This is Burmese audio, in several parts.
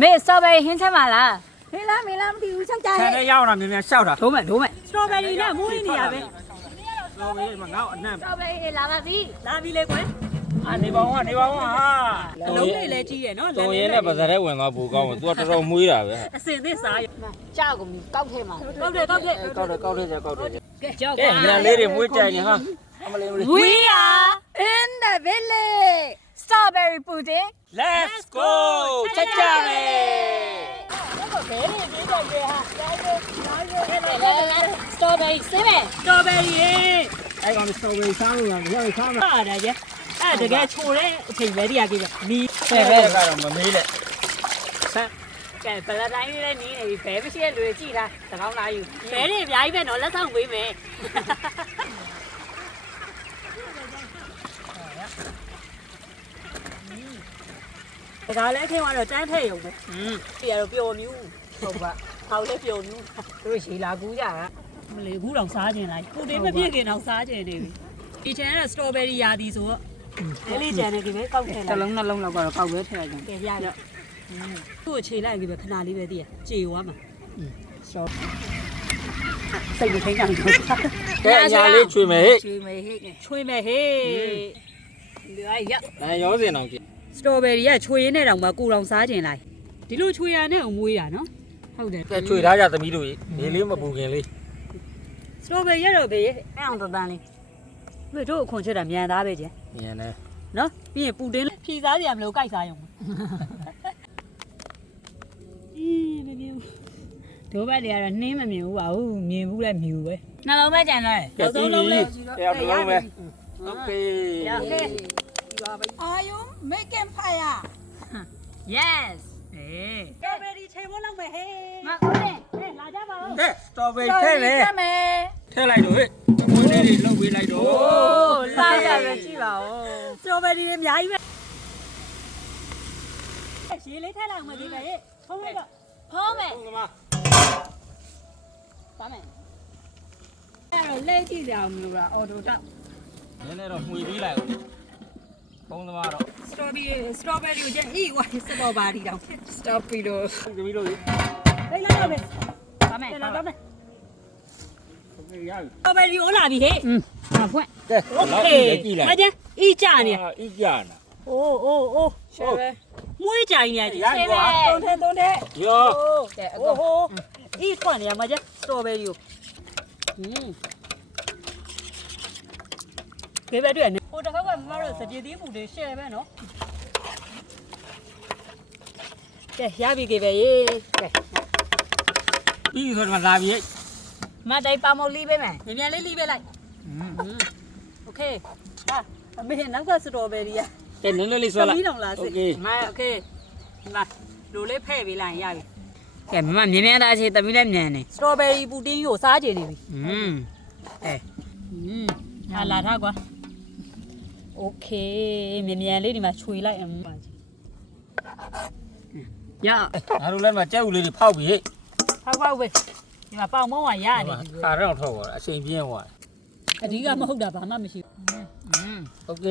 没烧白现在嘛啦，没啦，没有想家现在要了，明天笑他。多没多没。 စတော်ဘယ်ရီနဲ့မွေးနေရပဲ 老魏嘛，我那烧白拉拉皮， လာပြီလေကွယ် 啊，你帮我，你帮我哈。 အလုံးလေးလည်းကြီးရနော် တော်ရင်လည်းပါဇာတဲ့ဝင်သွားပူကောင်းတယ်သူကတော်တော်မွေးတာပဲ အစင်သစ်စားရ 价格高铁嘛。 ကောက်တယ်ကောက်တယ် ကောက်တယ်ကောက်တယ်ကြကောက်တယ် 叫 ကဲညာလေးတွေမွေးကြရင်ဟာအမလေးမလေး We are in the village. Strawberry pudding. Let's go ချက်ကြမယ် Strawberry 7. စတော်ဘယ်ရီရေ 哎，讲的稍微三路啊，你要看嘛。 ဟာတယ်ကျအဲ့တကယ်ချိုတဲ့အချိန်ပဲတရားကြီးပဲမီး တဲ့ပဲကတော့မမေးနဲ့ ကဲဘယ်လိုတိုင်းလေးနေနေပြီဘယ်မရှိတဲ့လူတွေကြည့်တာတကောင်းလာယူ ဘဲတွေအများကြီးပဲနော်လက်ဆောင်ပေးမယ်ဒါကလည်းအထင်ကတော့တန်းထည့်ရုံပဲဒီကတော့ပျော်မြူးဟုတ်ပါဟောက်လည်းပျော်မြူး သူတို့ရှည်လာကူးကြတာ မလေးအခုတော့စားခြင်းလိုက်ကိုတင်းမပြည့်ခင်တော့စားခြင်းနေပြီဒီချန်ကစတော်ဘယ်ရီရာသီဆိုတော့လေးချန်နေဒီပဲကောက်ထည့် တ လိုက် လုံးနှလုံးလောက်ကတော့ကောက်ပဲထည့်လိုက်တယ် ကဲရတော့သူ့ကိုခြေလိုက်ပြီးပဲခဏလေးပဲတည်ရကြေသွားမှာ စိတ်မထိန်ကြဘူး ကဲညာလေးချွေမယ်ဟဲ့ ချွေမေဟိက ချွေးမဲ့ဟေး ဒီအရ အဲရောစင်အောင်ကြည့် စတော်ဘယ်ရီကချွေရင်းနဲ့တောင်မှကိုတောင်စားခြင်းလိုက်ဒီလိုချွေရနဲ့အမွေးတာနော်ဟုတ်တယ် ကဲချွေထားကြသမီးတို့ရေလေးမပူခင်လေး စတော်ဘယ်ရီရတော့ဘေး အဲ့အောင်တန်းလေး တို့တို့အခွန်ချက်တာမြန်သားပဲကျင် ညံနေ နော်ပြီးရင်ပူတင်းဖြီစားကြရမလို့ကြိုက်စားရုံအေးမမြင်ဘူး တို့ဘက်တွေကတော့နှင်းမမြင်ဘူးပါဘူးမြင်ဘူးလဲမြင်ဘူးပဲနှလုံးပဲကြံတော့ ကဲပြီးပြီတယောက်တစ်လုံးပဲโอเค Are you making fire Yes အေး စတော်ဘယ်ရီချိန်ဖို့လောက်မယ်ဟေး မဟုတ်တယ် ဟဲ့လာကြပါဦး ကဲစတော်ဘယ်ရီထဲလေ ကြမယ် ထဲလိုက်တော့ဟဲ့မွေးလေးတွေလှုပ်ပေးလိုက်တော့ အိုးလာရပဲကြည့်ပါဦး စတော်ဘယ်ရီအများကြီးပဲရေလေးထည့်လိုက်မယ်ဒီပဲဟေးဖုံးလိုက်တော့ ဖုံးမယ် ဟုတ်ကမ ပါမယ်အဲ့တော့လက်ကြည့်ကြအောင်မလို့လားအော်တိုတော့ နည်းနည်းတော့မှွေပေးလိုက်ဦးပုံသမားတော့ စတော်ဘယ်ရီကိုကျအေးဝိုင်းစတော်ဘာဒီတောင် stop ပြီးတော့ သမီးတို့ရေ လေးလိုက်တော့မယ် ပါမယ် လာတော့မယ် โอเคရပြီ စတော်ဘယ်ရီကိုလာပြီဟေး မဖွင့် ကဲ โอ လောက် เค ကြည့်လိုက် အကျအေးကြနေ အီးကြနာ အိုးအိုးအိုး ရှယ်ပဲ မွေးကြိုင်နေကြ ရပြီကွာ တုံးတဲ့ ရော ကဲအ โอ้ ကော โหอีထွက်နေရမှာကျစတော်ဘယ်ရီကိုဘေးပဲတွေ့နေဟိုတစ်ခါကမမတို့စကြည်သေးမှုတွေရှယ်ပဲနော်ကဲရပြီကေပဲရေကဲ ပြီးဆိုတော့လာပြီ မတိုင်ပါမလေးပေးမယ် မြန်မြန်လေးလိပဲလိုက်โอเคဟာအမေနောက်ကစတော်ဘယ်ရီက ကဲနည်းနည်းလေးဆွဲလိုက် သမီးတောင်လား โอ စစ် เค မโอเคဒီမှာလိုလေးဖဲ့ပေးလိုက်ရင်ရပြီ ကဲမမမြင်မြင်သားချေတမီးလည်းမြန်နေ စတော်ဘယ်ရီပူတင်းကိုစားကြနေပြီ ဟာလာထားကွာโอเคမြန်မြန်လေးဒီမှာခြွေလိုက်အောင်ပါကြီး ရ ငါတို့လည်းမကြက်ဦးလေးတွေဖောက်ပြီဟဲ့ ဖောက်ပဲဒီမှာပေါင်မောင်းဝရနေပြီ ခါတော့ထောက်ပါအချိန်ပြင်းသွား အဓိကမဟုတ်တာဘာမှမရှိဘူး โอเค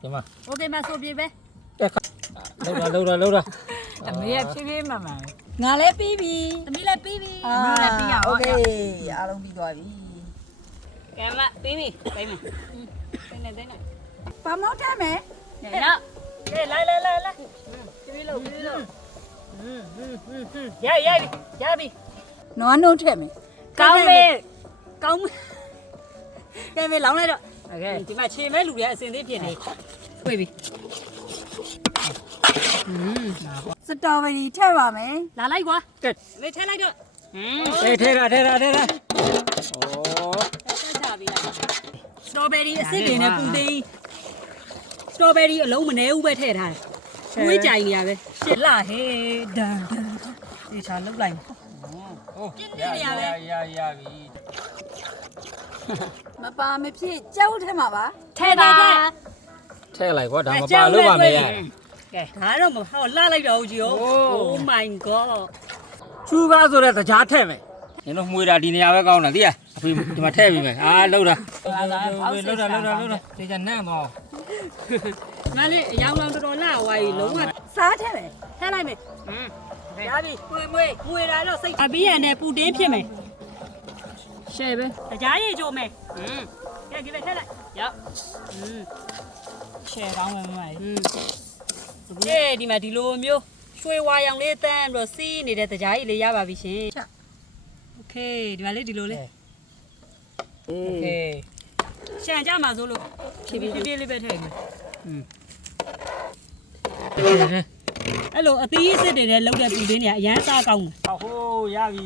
ဒီမှာ โอเคမဆိုပြေပဲ လောက်တာ အမေကဖြည်းဖြည်းမှန်မှန် ငါလည်းပြီးပြီသမီးလည်းပြီးပြီ အမေလည်းပြီးရအောင် โอเคအားလုံးပြီးသွားပြီ ကဲမပြီးပြီပြီးမယ်တင်းနေတင်းနေ ပါမောက်တတ်မယ် ရ ကဲလိုက်ပြေလို့ရပြီ နွားနှုတ်ထည့်မယ် ကောင်းပြီ ကောင်းကဲမေလောင်းလိုက်တော့ โอเค ဒီမှာခြေမဲ့လူတွေအစင်သေးဖြစ်နေဖွေပြီ စတော်ဘယ်ရီထည့်ပါမယ် လာလိုက်ကွာကဲမေထဲလိုက်တော့ ထဲတာဩ ဆက်ချပြီလိုက်စတော်ဘယ်ရီအစ်စ်တွေနဲ့ပူသိန်းစတော်ဘယ်ရီအလုံးမနေဘူးပဲထည့်ထားတယ်ဝေးကြိုင်နေရပဲရှစ်လာဟေးဒန်ဒီချာလုတ်လိုက် ရပြီ မပါမဖြစ်ကြောက်ထည့်မှာပါ ထဲတာ ထဲလိုက်ကွာဒါမပါလို့ပါမေးရ ကဲဒါတော့မဟောလှလိုက်တော့ကြီးရော Oh my god ချူကားဆိုတဲ့တကြားထဲမယ်နင်တို့မှွေတာဒီနေရာပဲကောင်းတာသိရအဖေဒီမှာထဲပြီမယ်အာလောက်တာဒီကနန့်တော့ ငါလေးအယောင်လောင်တော်တော်လှဝါကြီးလုံးဝ စားထည့်မယ် ထဲလိုက်မယ် ရပြီမွေလာတော့စိတ်အပီးရနဲ့ပူတင်းဖြစ်မယ် ရှယ်ပဲ ကြားရည်ကြိုမယ်ကဲဒီပဲထက်လိုက် ရောက် ရှယ်ကောင်းမယ်မမကြီးဒီမှာဒီလိုမျိုးရွှေဝါရောင်လေးတန်းပြီးတော့စီးနေတဲ့ကြားရည်လေးရပါပြီရှင်โอเคဒီမှာလေးဒီလိုလေးโอเคရှန်ကြမှာစိုးလို့ဖြည်းဖြည်းလေးပဲထည့်မယ်အဲ့လိုအသီးစစ်တွေနဲ့လောက်တဲ့ပူတင်းတွေကအရန်စားကောင်းတယ် ဟိုးရပြီ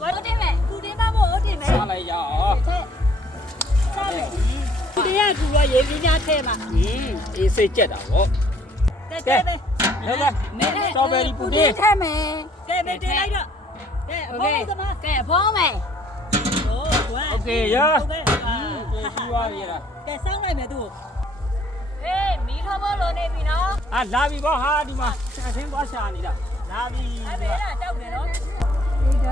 ဟုတ်တယ်မယ်ပူတင်းမမို့ဟုတ်တယ်မယ် စားလိုက်ရအောင် စားမယ်ပူတင်းရကူတော့ရေပြီးများထဲမှာ အေးစိတ်ကြက်တာဗော တဲပဲ ဟုတ်ကဲ့စတော်ဘယ်ရီပူတင်း ထက်မယ် ကဲပဲတင်လိုက်တော့ကဲအဖေသမား ကဲဖုံးမယ် โอ้โอเคရဟုတ်ကဲ့ ပြီးသွားပြီလား ကဲစောင်းလိုက်မယ်သူ့ ဟေးမီးထောဖို့လိုနေပြီနော် လာပြီဗောဟာဒီမှာအထင်းသွားရှာနေတာလာပြီ အဲ့ဒါတောက်တယ်နော် ဒီက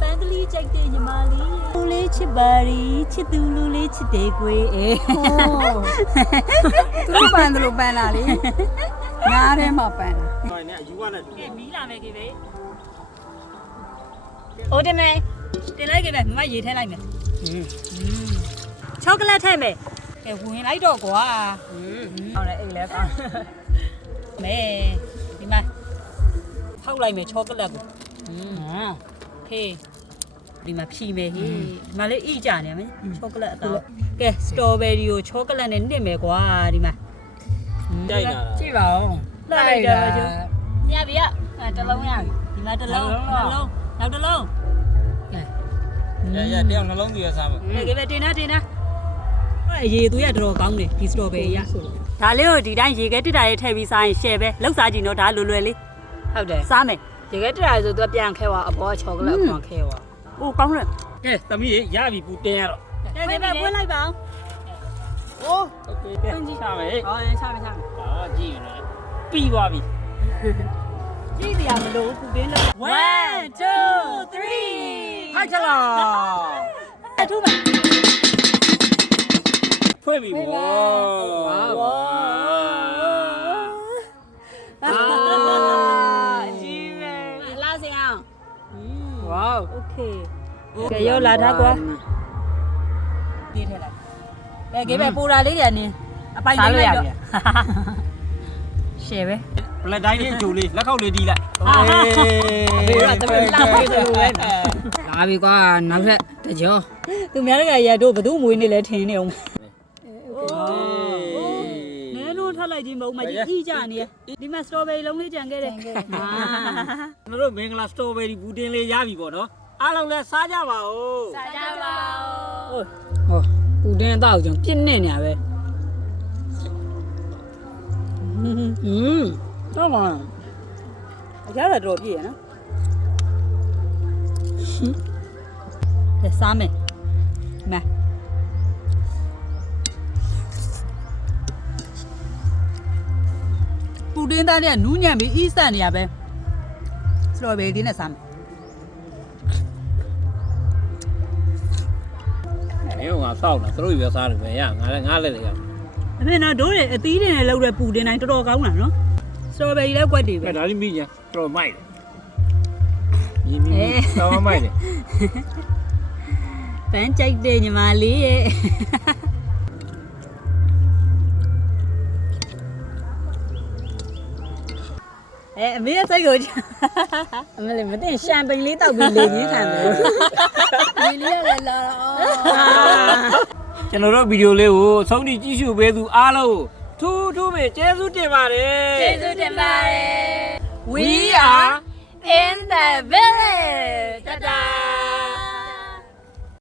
ပန်းကလေးကြိုက်တဲ့ညီမလေးလူလေးချစ်ပါရီချစ်သူလူလေးချစ်တယ်ကွေအေး ဟိုသူတို့ပန်းတယ်လို့ပန်းတာလေငားထဲမှာပန်းတာ ဟိုနဲ့အယူကနဲ့ ကဲမီးလာမယ်ကေပဲ ဟုတ်တယ်မယ် တင်လိုက်ကေပဲမမရေထဲလိုက်မယ်ချောကလက်ထည့်မယ်ကဲဝင်လိုက်တော့ကွာ ဟုတ်တယ်အိတ်လဲကောင်း မဲဒီမှာဖောက်လိုက်မယ်ချောကလက်ကိုဖေးဒီမှာဖြီမယ်ဟေးဒီမှာလေးအိကြနေမယ်ချောကလက်အတော့ကဲစတော်ဘယ်ရီကိုချောကလက်နဲ့နှစ်မယ်ကွာဒီမှာ ကြိုက်တာ ကြည့်ပါဦး လှလိုက်တာကျိုး ရပြီကတလုံးရပြီ ဒီမှာတစ်လုံးနောက်တစ်လုံး ရတယောက်နှလုံးကြီးရစားမယ် ကဲပဲတင်နာအရေးသွေးရတော်ကောင်းတယ်ဒီစတော်ဘယ်ရီကဒါလေးကိုဒီတိုင်းရေခဲတစ်တာလေးထည့်ပြီးစားရင်ရှယ်ပဲလောက်စားကြည့်နော်ဒါလွယ်လွယ်လေး ဟုတ်တယ် စားမယ် ရေခဲတက်ရဆိုသူပြန်ခဲသွားအပေါ်ချောကလက်ခွန်ခဲသွား အိုးကောင်းတယ် ကဲသမီးရပြီပူတင်းရတော့ ကဲပဲဖွင့်လိုက်ပါအောင် โอเคကဲရှာမယ် ဟောရင်ချမယ်ချမယ် ဟောကြည့်နေပြီးသွားပြီ ကြည့်တရားမလို့ပူတင်းလို့1 2 3 ဟိုက်ချလာ အထူးပါ ဖွင့်ပြီဗော ကြီးပဲ လာစင်အောင် ဝေါโอเคကဲရောလာထားကွာဒီထဲလိုက်ကဲပဲပူတာလေးတွေနင်းအပိုင်လေးလိုက်တော့ရှယ်ပဲ ဘလက်တိုင်းလေးအကျိုးလေးလက်ခောက်လေးတီးလိုက် ဘေးကတမန်လာပေးတယ်လို့ပဲလာပြီကွာနောက်ထပ်တကြော သူများတကရတို့ဘသူမွေးနေလဲထင်းနေအောင်နဲလို့ထွက်လိုက်ခြင်းမဟုတ်မကြီးအီးကြနေဒီမှာစတော်ဘယ်ရီလုံးလေးကြံခဲ့တယ် ကျွန်တော်တို့မင်္ဂလာစတော်ဘယ်ရီပူတင်းလေးရပြီဗောနော်အားလုံးလည်းစားကြပါဦး စားကြပါဦး ဟို ဟောပူတင်းတော့ကြောင့်ပြစ်နေနေရပဲတော့မ အကြတာတော်ပြည့်ရနော်ကဲစားမယ်မပူတင်းသားတွေကနူးညံ့ပြီးအီးဆန်နေရပဲစတော်ဘယ်ရီနဲ့စားမယ် အဲဟိုငါစောက်တာသူတို့ပဲစားတယ်ပဲရငါလည်းရ အဖေနော်တို့တွေအသီးတွေနဲ့လောက်တဲ့ပူတင်းတိုင်းတော်တော်ကောင်းတာနော်စတော်ဘယ်ရီလည်းကွက်တွေပဲ ကဲဒါလေးမိညာတော်မိုက်တယ်မိတော်မိုက်တယ် ပန်းကြိုက်တဲ့ညီမလေးရဲ့အမေရဲ့စိတ်ကို အမလေးမသိရှမ်ပိန်လေးတောက်ပြီးလေရင်းခံတယ် ဒီလေးရလာတော့ ကျွန်တော်တို့ဗီဒီယိုလေးကိုအဆုံးထိကြည့်ရှုပေးသူအားလုံးထူးထူးပဲကျေးဇူးတင်ပါတယ် ကျေးဇူးတင်ပါတယ် We are in the village